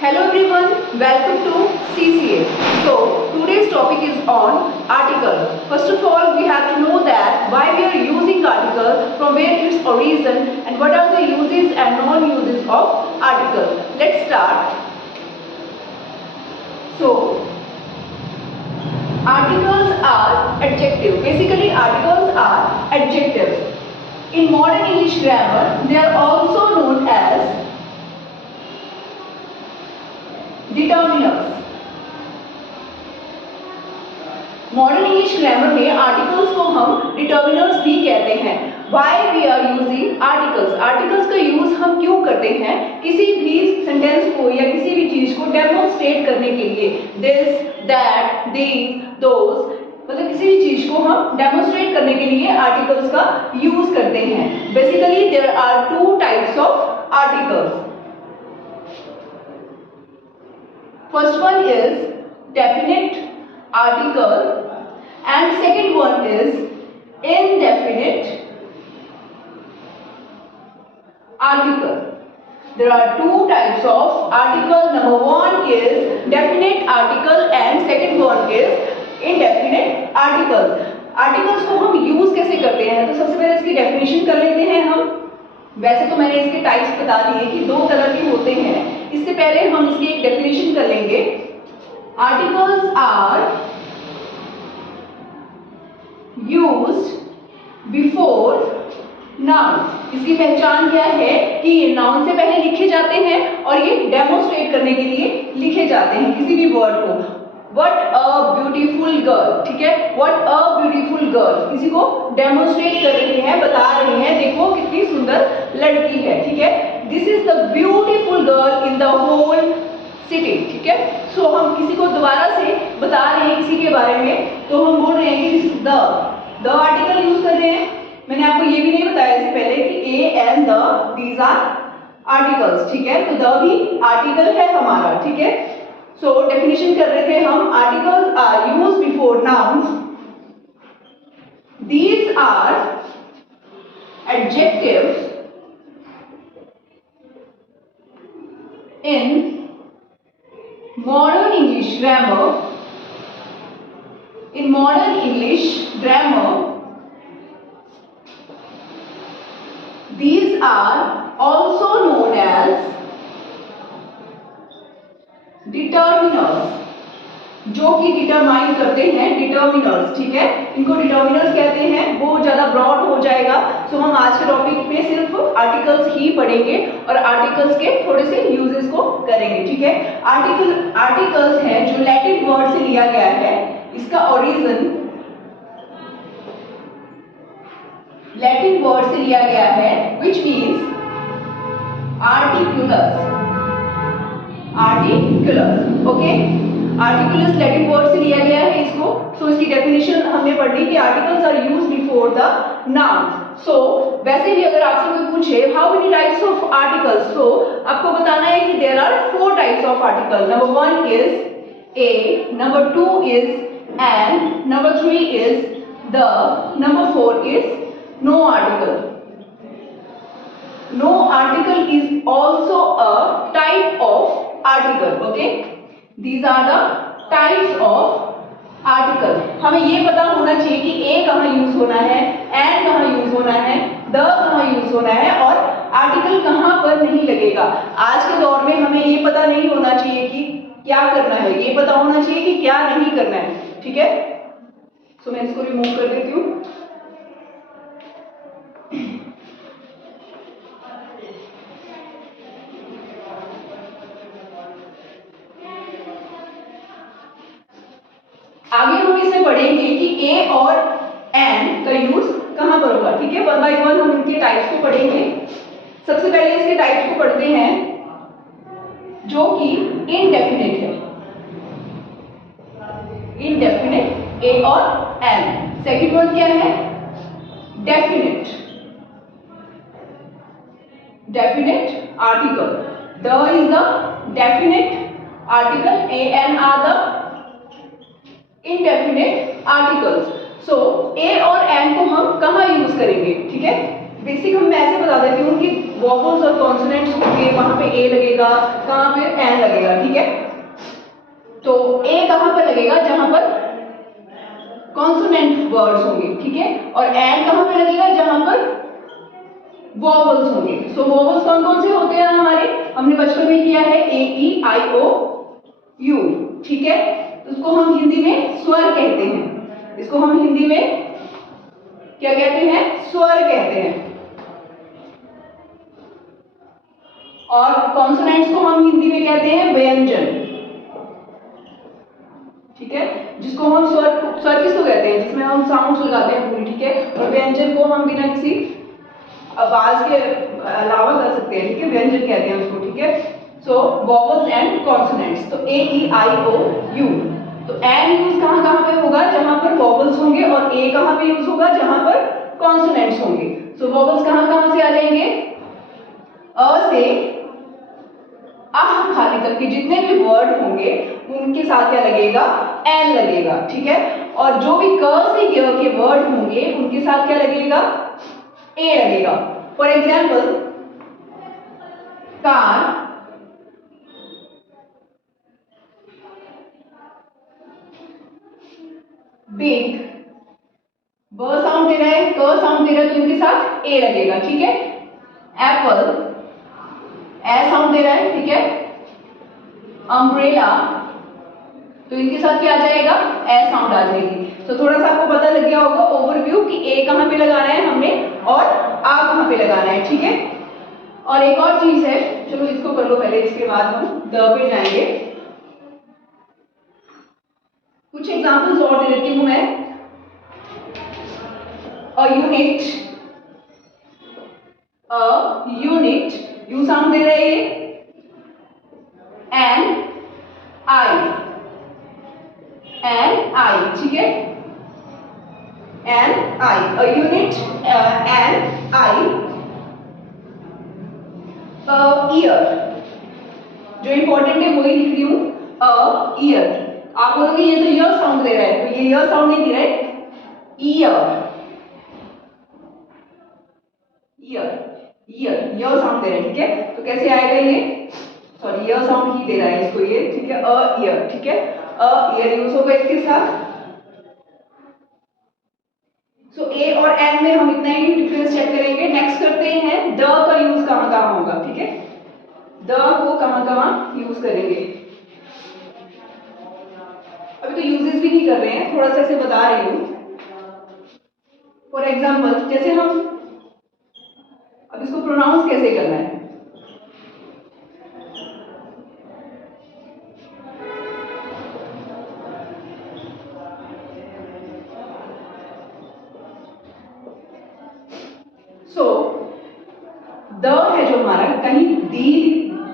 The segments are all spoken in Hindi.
Hello everyone, welcome to CCA. So today's topic is on article. First of all, we have to know that why we are using article, from where its origin, and what are the uses and non-uses of article. Let's start. So articles are adjective. Basically, articles are adjectives. In modern English grammar, they are also known as determiners. Modern English grammar में आर्टिकल्स को हम डिटर्मिनर्स भी कहते हैं. Why we are using articles. Articles का यूज हम क्यों करते हैं? किसी भी सेंटेंस को या किसी भी चीज को डेमोन्स्ट्रेट करने के लिए. दिस, दैट, दीज, दोस, मतलब किसी भी चीज को हम डेमोन्स्ट्रेट करने के लिए आर्टिकल्स का यूज करते हैं. Basically there are two types of articles. First one is definite article and second one is indefinite article. There are two types of article. Number one is definite article and second one is indefinite articles. Articles को हम यूज कैसे करते हैं? तो सबसे पहले इसकी डेफिनेशन कर लेते हैं हम. वैसे तो मैंने इसके टाइप्स बता दिए कि दो तरह के होते हैं. इससे पहले हम इसकी एक डेफिनेशन कर लेंगे. Articles are used before nouns. इसकी पहचान क्या है कि ये नाउन से पहले लिखे जाते हैं और ये डेमोन्स्ट्रेट करने के लिए लिखे जाते हैं किसी भी वर्ड को. What a beautiful girl. ठीक है, What a beautiful girl. किसी को डेमोन्स्ट्रेट कर रहे हैं, बता रहे हैं, देखो कितनी सुंदर लड़की है. ठीक है, This is the beautiful girl in the whole city. ठीक है, सो हम किसी को दोबारा से बता रहे हैं किसी के बारे में, तो हम बोल रहे हैं कि दिस द आर्टिकल यूज कर रहे हैं. मैंने आपको ये भी नहीं बताया इससे पहले कि a and the, these are articles. ठीक है, तो द भी आर्टिकल है हमारा. ठीक है, सो डेफिनेशन कर रहे थे हम. Articles are use before nouns. These are adjectives in modern English grammar. In modern English grammar, these are also known as determiners, जो कि डिटरमाइन करते हैं. डिटर्मिनर्स. ठीक है, इनको डिटर्मिनर्स कहते हैं. वो ज्यादा ब्रॉड हो जाएगा, सो हम आज के टॉपिक में सिर्फ आर्टिकल्स ही पढ़ेंगे और आर्टिकल्स के थोड़े से यूजेस को करेंगे. ठीक है, आर्टिकल्स है जो लैटिन वर्ड से लिया गया है. इसका ओरिजिन लैटिन वर्ड से लिया गया है, which means articulus. Articulus. Okay, articulus Latin word से लिया गया है इसको. सो इसकी डेफिनेशन हमने पढ़ ली कि articles are used before the nouns. So वैसे भी अगर आपसे कोई पूछे how many types of articles, तो आपको बताना है कि there are 4 types of article. Number 1 is a, number 2 is an, number 3 is the, number 4 is no article. No article is also a type of article. Okay, These are the types of article. हमें ये पता होना चाहिए कि ए कहाँ यूज होना है, एंड कहाँ यूज होना है, द कहाँ यूज होना है और आर्टिकल कहाँ पर नहीं लगेगा. आज के दौर में हमें ये पता नहीं होना चाहिए कि क्या करना है, ये पता होना चाहिए कि क्या नहीं करना है. ठीक है, सो मैं इसको रिमूव कर देती हूँ. आगे हम इसमें पढ़ेंगे कि ए और एन का यूज कहां पर होगा. ठीक है, 1 बाय 1 हम इनके टाइप्स को पढ़ेंगे. सबसे पहले इसके टाइप्स को पढ़ते हैं जो कि इनडेफिनिट है. इनडेफिनिट, ए और एन. सेकंड वन क्या है? Definite. Definite article. The is the definite article, a an are the indefinite articles. So a और n को हम कहाँ यूज करेंगे? ठीक है, बेसिक हम मैं ऐसे बता देती हूँ कि वॉवल्स और कॉन्सोनेंट्स होंगे, वहां पे ए लगेगा, कहाँ पे एन लगेगा. जहां पर कॉन्सोनेंट वर्ड्स होंगे, ठीक है। और एंड कहां पे लगेगा, जहां पर वॉवल्स होंगे। सो वॉवल्स कौन कौन से होते हैं हमारे, हमने बचपन में किया है, ए ई आई ओ यू, ठीक है। तो उसको हम हिंदी में स्वर कहते हैं, इसको हम हिंदी में क्या कहते हैं, स्वर कहते हैं। और कॉन्सोनेंट्स को हम हिंदी में कहते हैं व्यंजन, ठीक है। जिसको हम स्वर किसको कहते हैं, जिसमें हम साउंड्स लगाते हैं पूरी, ठीक है। और व्यंजन को हम बिना किसी आवाज के अलावा कर सकते हैं, ठीक है, व्यंजन कहते हैं उसको, ठीक है। सो वॉवल्स एंड कॉन्सोनेंट्स, तो ए ई आई ओ यू। तो एन यूज कहां कहां पे होगा, जहां पर वॉवल्स होंगे, और ए कहां पे यूज होगा, जहां पर कॉन्सोनेंट्स होंगे। सो वॉवल्स कहां कहां से आ जाएंगे, अ से आह खाली तक के जितने भी वर्ड होंगे उनके साथ क्या लगेगा, एन लगेगा, ठीक है। और जो भी क से ग के वर्ड होंगे उनके साथ क्या लगेगा, ए लगेगा। फॉर एग्जाम्पल कार, बिग, ब साउंड दे रहा है, क साउंड दे रहा है, तो इनके साथ ए लगेगा, ठीक है। एप्पल, ए साउंड दे रहा है, ठीक है। अम्ब्रेला, तो इनके साथ क्या आ जाएगा, ए साउंड आ जाएगी। तो थोड़ा सा आपको पता लग गया होगा ओवरव्यू कि ए कहां पे लगाना है हमने और आ कहां पे लगाना है, ठीक है। और एक और चीज है, चलो इसको कर लो पहले, इसके बाद हम द पे जाएंगे। कुछ एग्जांपल्स और दे देती हूं मैं। अ यूनिट, यू साउंड दे रहे हैं, एन आई, ठीक है, an I, a unit, an I. Ear, जो इंपॉर्टेंट है वही लिख रही हूं, अ ईयर। आप बोलोगे ये तो ईयर साउंड दे रहा है, तो ये ईयर साउंड नहीं दे रहा है, ईयर, ईयर साउंड दे रहा है, ठीक है। तो कैसे आएगा ये, सॉरी ईयर साउंड ही दे रहा है इसको ये, ठीक है, अ ईयर, ठीक है, अ ईयर यूज होगा इसके साथ। सो ए और एन में हम इतना ही डिफरेंस चेक करेंगे। नेक्स्ट करते हैं द का यूज कहां कहां होगा, ठीक है, द को कहां कहां यूज करेंगे। अभी तो यूजेस भी नहीं कर रहे हैं, थोड़ा सा ऐसे बता रही हूं। फॉर एग्जाम्पल जैसे हम अब इसको प्रोनाउंस कैसे करना है, सो द है जो हमारा, कहीं दी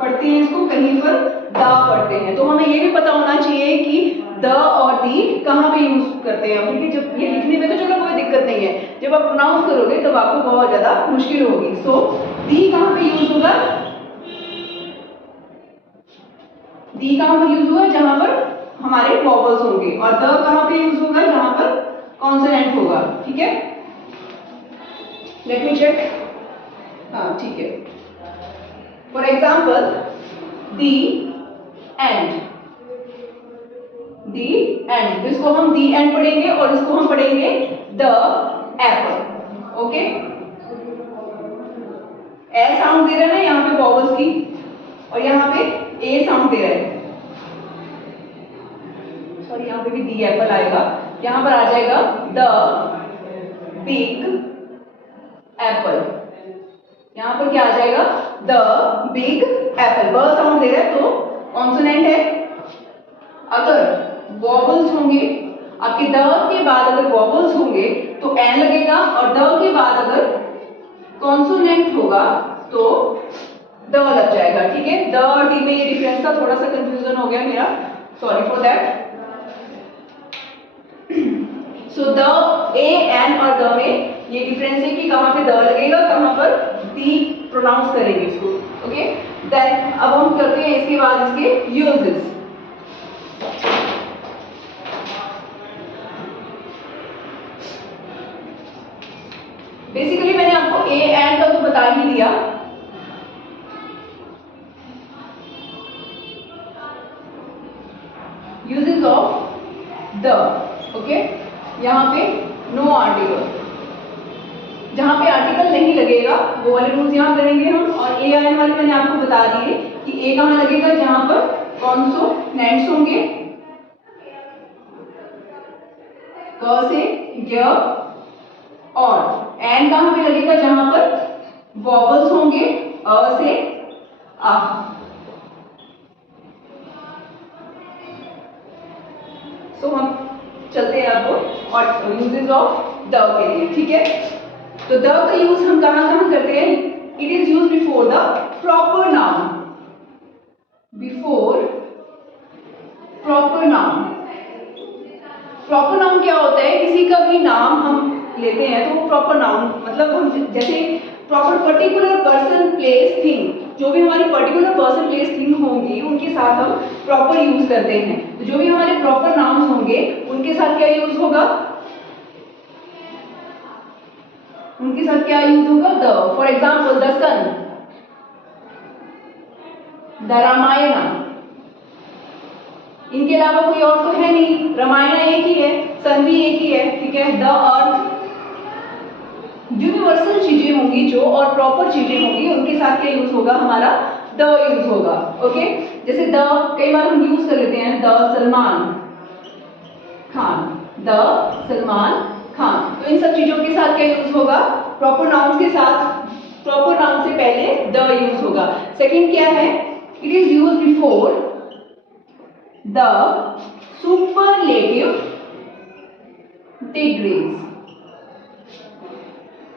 पढ़ते हैं इसको, कहीं पर दा पढ़ते हैं। तो हमें ये भी पता होना चाहिए कि द और दी कहां पे यूज करते हैं, ठीक है। जब ये लिखने में तो चलो कोई दिक्कत नहीं है, जब आप प्रोनाउंस करोगे तब आपको बहुत ज्यादा मुश्किल होगी। सो दी कहां पे यूज होगा, दी कहां पर यूज होगा, जहां पर हमारे वॉवल्स होंगे, और द कहां पे यूज होगा, जहां पर कॉन्सोनेंट होगा, ठीक है। लेट मी चेक, हाँ ठीक है। फॉर एग्जाम्पल दी एंड, इसको हम दी एंड पढ़ेंगे और इसको हम पढ़ेंगे the apple, okay. A sound दे रहा है ना यहाँ पे वॉवल्स की, और यहाँ पे ए साउंड दे रहा है, सॉरी यहाँ पे भी दी एप्पल आएगा, यहाँ पर आ जाएगा द बिग एप्पल, यहाँ पर क्या आ जाएगा, द बिग एप्पल। ब साउंड दे रहा है तो कॉन्सोनेंट है। अगर वॉवल्स होंगे, आपके द के बाद अगर वॉवल्स होंगे तो एन लगेगा, और द के बाद अगर कॉन्सोनेंट होगा तो द लग जाएगा, ठीक है। द और डी में ये डिफरेंस था, थोड़ा सा कंफ्यूजन हो गया मेरा, sorry for that. So the, a, an और द में ये डिफरेंस है कि कहां पे द लगेगा, कहां पर दी प्रोनाउंस करेंगे इसको, ओके। देन अब हम करते हैं इसके बाद इसके यूजेस। बेसिकली मैंने आपको ए एंड का तो बता ही दिया। Uses of the, okay. यहाँ पे नो आर्टिकल, जहाँ पे आर्टिकल नहीं लगेगा वो वाले रूल्स यहाँ करेंगे हम। और ए आने वाले मैंने आपको बता दिए कि ए कहाँ लगेगा, जहाँ पर कॉन्सोनेंट्स होंगे, क से य, और एन कहाँ पे लगेगा, जहाँ पर वॉवल्स होंगे, अ से आ। सो हम चलते हैं अब और यूजेस ऑफ द के लिए, ठीक है। तो द का यूज हम कहाँ कहाँ करते हैं? It is use before the proper noun, before proper noun. Proper noun क्या होता है? किसी का भी नाम हम लेते हैं तो वो प्रॉपर नाउन, मतलब हम जैसे proper particular person place thing, जो भी हमारी पर्टिकुलर पर्सन प्लेस थिंग होंगी उनके साथ हम प्रॉपर यूज करते हैं। तो जो भी हमारे प्रॉपर नाउन्स होंगे उनके साथ क्या यूज होगा? उनके साथ क्या यूज होगा? The. For example the sun, the Ramayana. इनके अलावा कोई और तो है नहीं, रामायण एक ही है, सन भी एक ही है, ठीक है। द अर्थ, यूनिवर्सल चीजें होंगी जो और प्रॉपर चीजें होंगी उनके साथ क्या यूज होगा? हमारा द यूज होगा, ओके। जैसे द कई बार हम यूज कर लेते हैं, द सलमान खान, द सलमान खान। तो इन सब चीजों के साथ क्या यूज होगा? प्रॉपर नाउन के साथ, प्रॉपर नाउन से पहले द यूज होगा। सेकंड क्या है? It is use before the superlative degrees.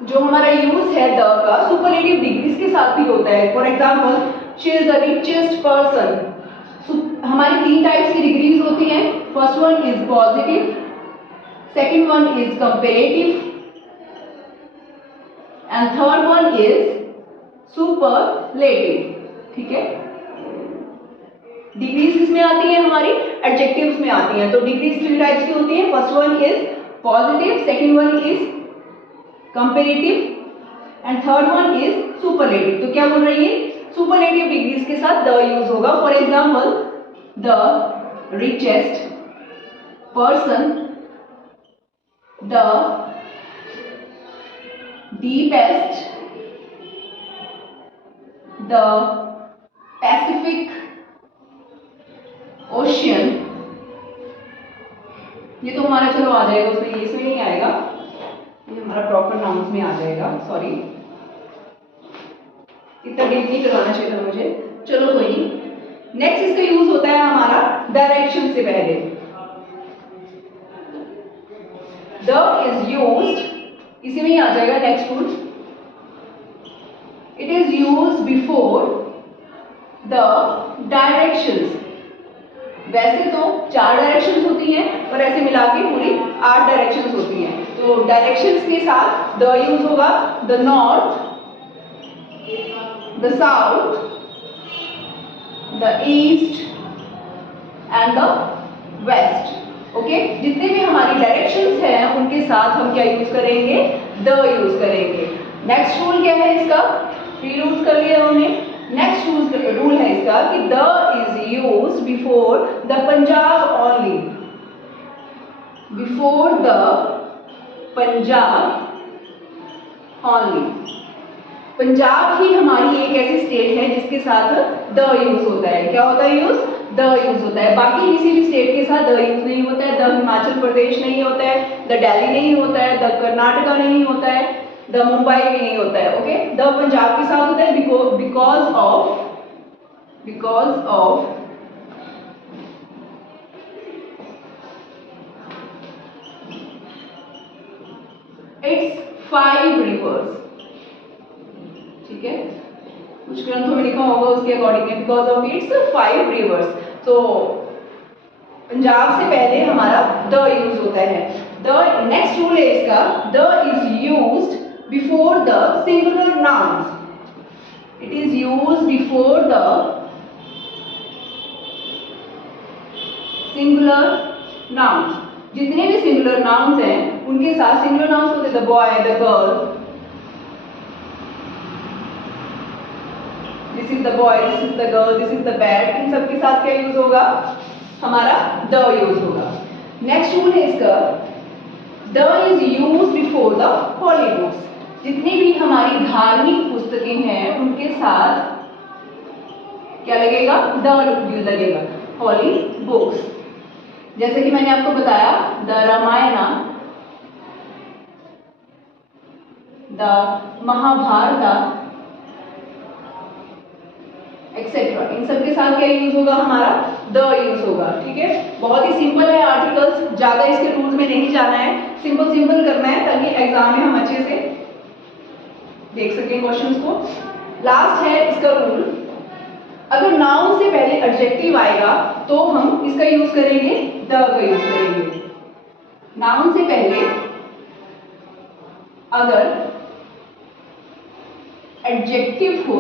जो हमारा यूज है द का सुपरलेटिव डिग्रीज के साथ भी होता है। For example she is the richest person. हमारी 3 टाइप्स की डिग्रीज होती हैं। First one is positive, second one is comparative and third one is superlative, ठीक है। डिग्रीज किसमें आती है? हमारी एडजेक्टिव्स में आती हैं। तो डिग्रीज 3 टाइप्स की होती हैं। First one is positive, second one is comparative and third one is superlative. तो क्या बोल रही है? सुपरलेटिव डिग्रीज के साथ द यूज होगा। For example the richest person, the deepest, the Pacific ocean. ये तो हमारा चलो आ जाएगा उसमें, इसमें नहीं आएगा, ये हमारा प्रॉपर नाउन्स में आ जाएगा। सॉरी, इतना डीप नहीं करवाना चाहिए था मुझे, चलो कोई नहीं। नेक्स्ट इसका यूज होता है हमारा डायरेक्शन से पहले। द इज यूज्ड, इसी में ही आ जाएगा next rule. It is used before the directions. वैसे तो 4 डायरेक्शंस होती हैं और ऐसे मिला के पूरी 8 डायरेक्शंस होती हैं। तो डायरेक्शंस के साथ द यूज होगा। The north, the south, the east and the west, okay. जितने भी हमारी डायरेक्शंस हैं उनके साथ हम क्या यूज करेंगे? द यूज करेंगे। नेक्स्ट रूल क्या है इसका? 3 रूल्स कर लिए हमने। नेक्स्ट रूल है इसका कि the is use before the Punjab only, before the Punjab only. Punjab ही हमारी एक ऐसी स्टेट है जिसके साथ द यूज होता है। क्या होता है यूज? द यूज होता है। बाकी किसी भी स्टेट के साथ द यूज नहीं होता है। द हिमाचल प्रदेश नहीं होता है, द दिल्ली नहीं होता है, द कर्नाटका नहीं होता है, द मुंबई भी नहीं होता है, ओके। द पंजाब के साथ होता है बिकॉज ऑफ इट्स 5 रिवर्स, ठीक है। कुछ ग्रंथों में लिखा होगा उसके अकॉर्डिंग है बिकॉज ऑफ इट्स 5 रिवर्स। तो पंजाब से पहले हमारा द यूज होता है। द नेक्स्ट रूल है इसका, the is used before the singular nouns. It is used before the singular nouns. जितने भी सिंगुलर नाउन्स हैं उनके साथ सिंगुलर नाउन्स होते हैं the boy, the girl, this is the boy, this is the girl, this is the bat. इन सब के साथ क्या यूज होगा? हमारा द यूज होगा। नेक्स्ट रूल है इसका, the is use before the holy books. जितनी भी हमारी धार्मिक पुस्तकें हैं उनके साथ क्या लगेगा, द लगेगा, होली बुक्स। जैसे कि मैंने आपको बताया, the Ramayana, the Mahabharat etcetera, इन सब के साथ क्या यूज होगा, हमारा द यूज होगा। ठीक है, बहुत ही सिंपल है आर्टिकल्स, ज्यादा इसके रूल्स में नहीं जाना है, सिंपल सिंपल करना है ताकि एग्जाम में हम अच्छे से देख सकें क्वेश्चंस को। लास्ट है इसका रूल, अगर नाउन से पहले एडजेक्टिव आएगा तो हम इसका यूज करेंगे, द का यूज करेंगे। नाउन से पहले अगर एडजेक्टिव हो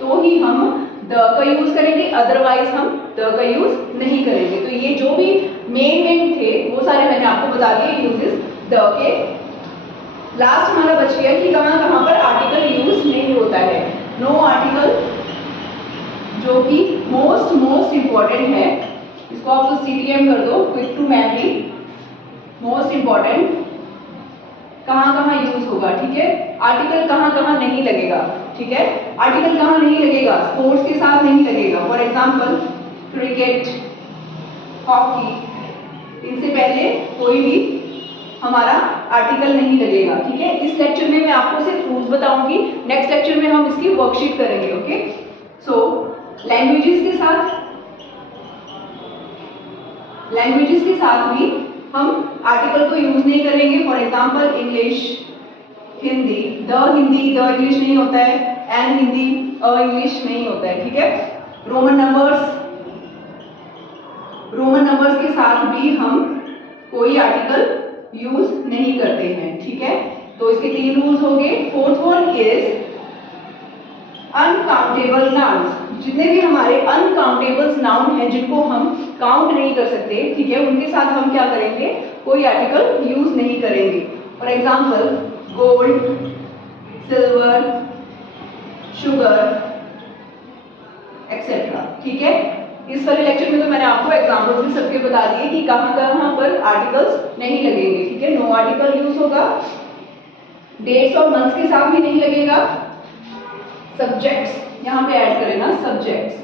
तो ही हम द का यूज करेंगे, अदरवाइज हम द का यूज नहीं करेंगे। तो ये जो भी मेन थे वो सारे मैंने आपको बता दिए यूजेस द के। लास्ट हमारा बच गया कि कहाँ कहाँ पर आर्टिकल यूज नहीं होता है। नो आर्टिकल, जो कि मोस्ट इंपॉर्टेंट है, इसको आप तो CTM कर दो, quick to memory. Most important कहाँ कहाँ यूज होगा, ठीक है। आर्टिकल कहाँ कहाँ नहीं लगेगा, ठीक है। आर्टिकल कहाँ नहीं लगेगा, स्पोर्ट्स के साथ नहीं लगेगा। फॉर एग्जाम्पल क्रिकेट, हॉकी, इनसे पहले कोई भी हमारा आर्टिकल नहीं लगेगा, ठीक है। इस लेक्चर में मैं आपको सिर्फ रूल्स बताऊंगी, नेक्स्ट लेक्चर में हम इसकी वर्कशीट करेंगे। ओके, सो लैंग्वेजेस के साथ भी हम आर्टिकल को यूज नहीं करेंगे। For example English, Hindi, the English नहीं होता है, एन हिंदी, अ इंग्लिश नहीं होता है, ठीक है। रोमन नंबर्स के साथ भी हम कोई आर्टिकल यूज नहीं करते हैं, ठीक है। तो इसके 3 रूल्स हो गए। Fourth one is uncountable nouns. जितने भी हमारे अनकाउंटेबल नाउन हैं जिनको हम काउंट नहीं कर सकते, ठीक है, उनके साथ हम क्या करेंगे, कोई आर्टिकल यूज नहीं करेंगे। For example gold, silver, sugar etcetera, ठीक है। इस वाले लेक्चर में तो मैंने आपको एग्जाम्पल्स भी सबके बता दिए कि कहाँ कहाँ पर आर्टिकल्स नहीं लगेंगे, ठीक है। नो आर्टिकल यूज होगा, डेट्स और मंथ्स के साथ भी नहीं लगेगा। सब्जेक्ट्स यहाँ पे ऐड करें ना, subjects,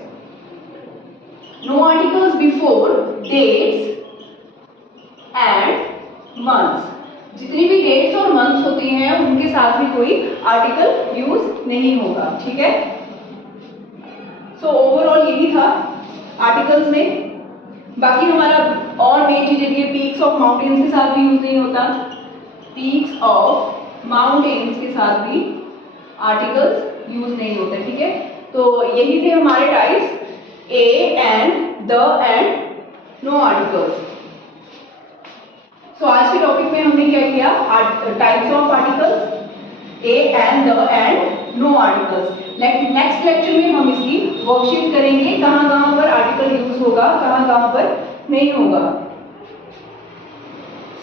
no articles before dates and months. जितनी भी डेट्स और मंथ्स होती हैं उनके साथ भी कोई आर्टिकल यूज नहीं होगा, ठीक है। सो ओवरऑल यही था आर्टिकल्स में। बाकी हमारा और मेन चीजें थी, पीक्स ऑफ माउंटेन्स के साथ भी यूज नहीं होता, पीक्स ऑफ माउंटेन्स के साथ भी आर्टिकल्स यूज नहीं होते, ठीक है। तो यही थे हमारे types, a and the and no articles. So आज के टॉपिक में हमने क्या किया, types of articles, a and the and no articles. Next lecture में हम इसकी वर्कशीट करेंगे, कहाँ कहाँ पर आर्टिकल यूज होगा, कहाँ कहाँ पर नहीं होगा।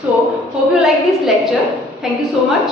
So hope you like this lecture, thank you so much.